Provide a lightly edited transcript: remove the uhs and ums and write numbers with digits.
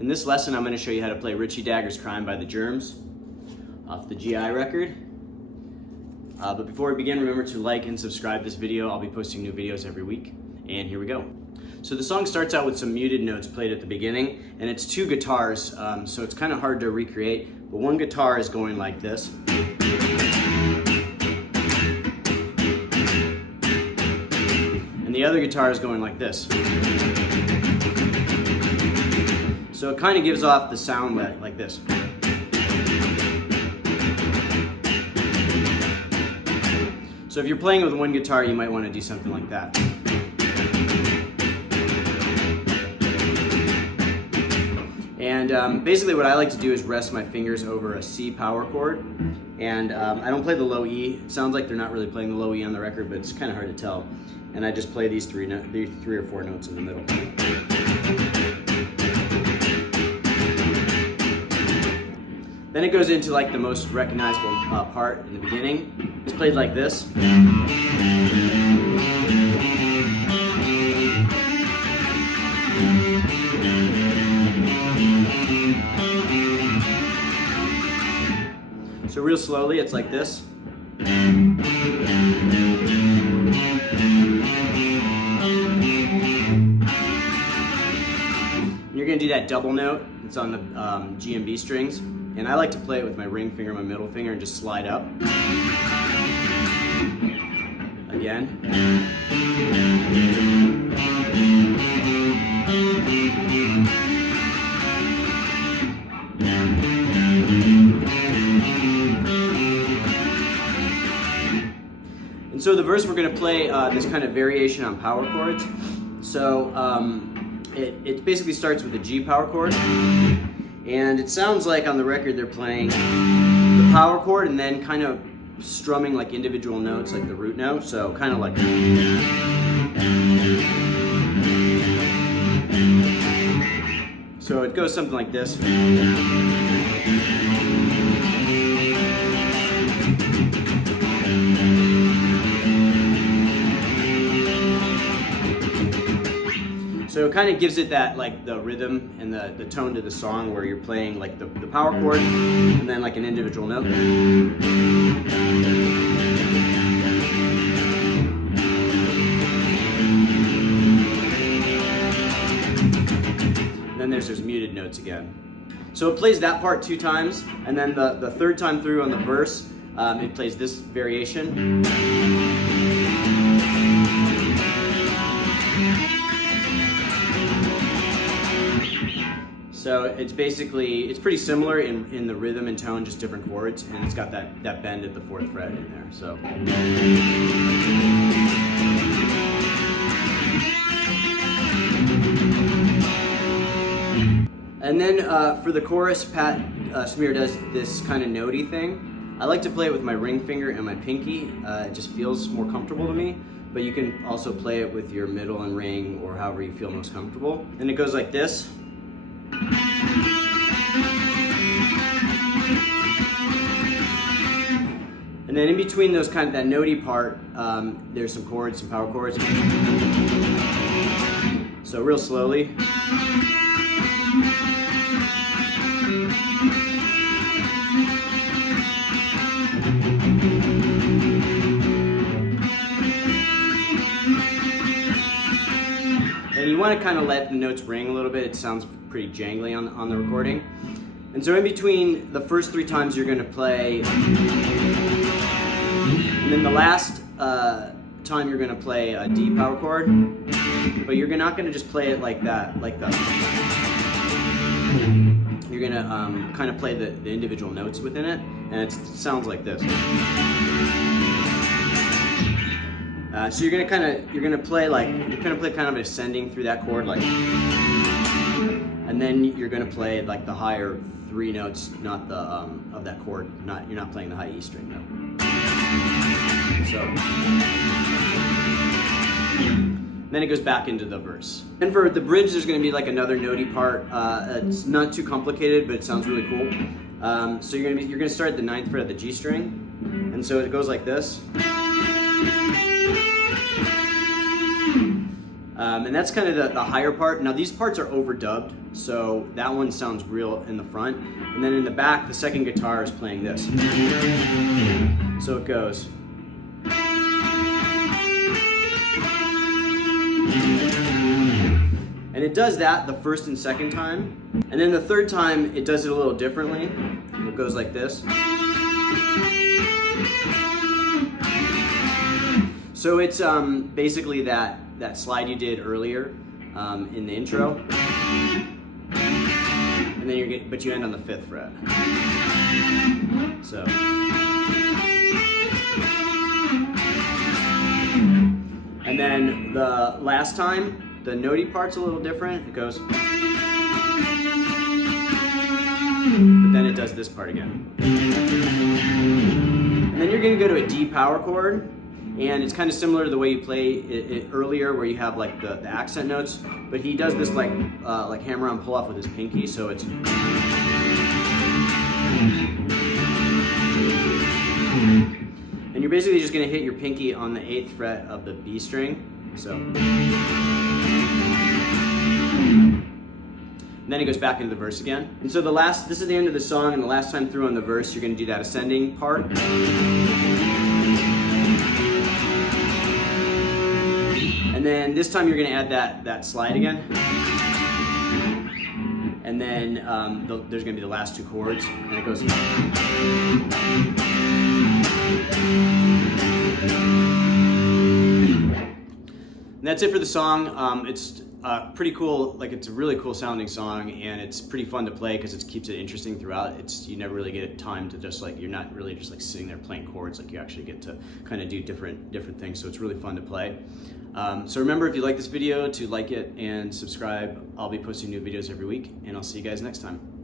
In this lesson, I'm going to show you how to play Richie Daggers Crime by the Germs off the GI record. But before we begin, remember to like and subscribe this video. I'll be posting new videos every week. And here we go. So the song starts out with some muted notes played at the beginning, and it's two guitars, so it's kind of hard to recreate. But one guitar is going like this. And the other guitar is going like this. So it kind of gives off the sound like this. So if you're playing with one guitar, you might want to do something like that. And basically what I like to do is rest my fingers over a C power chord. And I don't play the low E. It sounds like they're not really playing the low E on the record, but it's kind of hard to tell. And I just play these three or four notes in the middle. Then it goes into like the most recognizable part in the beginning. It's played like this. So real slowly, it's like this. You're going to do that double note. It's on the G and B strings. And I like to play it with my ring finger and my middle finger and just slide up. Again. And so the verse, we're going to play this kind of variation on power chords. So it basically starts with a G power chord. And it sounds like on the record they're playing the power chord and then kind of strumming like individual notes like the root note. So kind of like. So it goes something like this. So it kind of gives it that, like, the rhythm and the tone to the song where you're playing like the power chord and then like an individual note. And then there's muted notes again. So it plays that part 2 times, and then the third time through on the verse, it plays this variation. So it's pretty similar in the rhythm and tone, just different chords, and it's got that bend at the 4th fret in there. So. And then for the chorus, Pat Smear does this kind of notey thing. I like to play it with my ring finger and my pinky. It just feels more comfortable to me. But you can also play it with your middle and ring or however you feel most comfortable. And it goes like this. And then in between those that notey part, there's some chords, some power chords. So real slowly. And you want to kind of let the notes ring a little bit. It sounds pretty jangly on the recording. And so in between the first 3 times you're going to play, and then the last time you're going to play a D power chord, but you're not going to just play it like that, You're going to kind of play the individual notes within it, and it sounds like this. So you're gonna play kind of ascending through that chord, like, and then you're gonna play like the higher 3 notes, not the of that chord. You're not playing the high E string note. So then it goes back into the verse. And for the bridge, there's gonna be like another notey part. It's not too complicated, but it sounds really cool. So you're gonna start at the 9th fret of the G string, and so it goes like this. And that's kind of the higher part. Now these parts are overdubbed, so that one sounds real in the front. And then in the back, the second guitar is playing this. So it goes. And it does that the first and second time. And then the third time, it does it a little differently. It goes like this. So it's basically that slide you did earlier in the intro, and then but you end on the 5th fret. So, and then the last time, the notey part's a little different. It goes, but then it does this part again. And then you're going to go to a D power chord. And it's kind of similar to the way you play it earlier, where you have like the accent notes, but he does this like hammer on pull off with his pinky, so it's. And you're basically just going to hit your pinky on the 8th fret of the B string, so. And then it goes back into the verse again. And so this is the end of the song, and the last time through on the verse, you're going to do that ascending part. And then this time you're going to add that slide again. And then there's going to be the last 2 chords, and it goes. And that's it for the song. It's pretty cool. Like, it's a really cool sounding song, and it's pretty fun to play because it keeps it interesting throughout. You never really get time to just like, you're not really just like sitting there playing chords. Like, you actually get to kind of do different things. So it's really fun to play. So remember, if you like this video, to like it and subscribe. I'll be posting new videos every week, and I'll see you guys next time.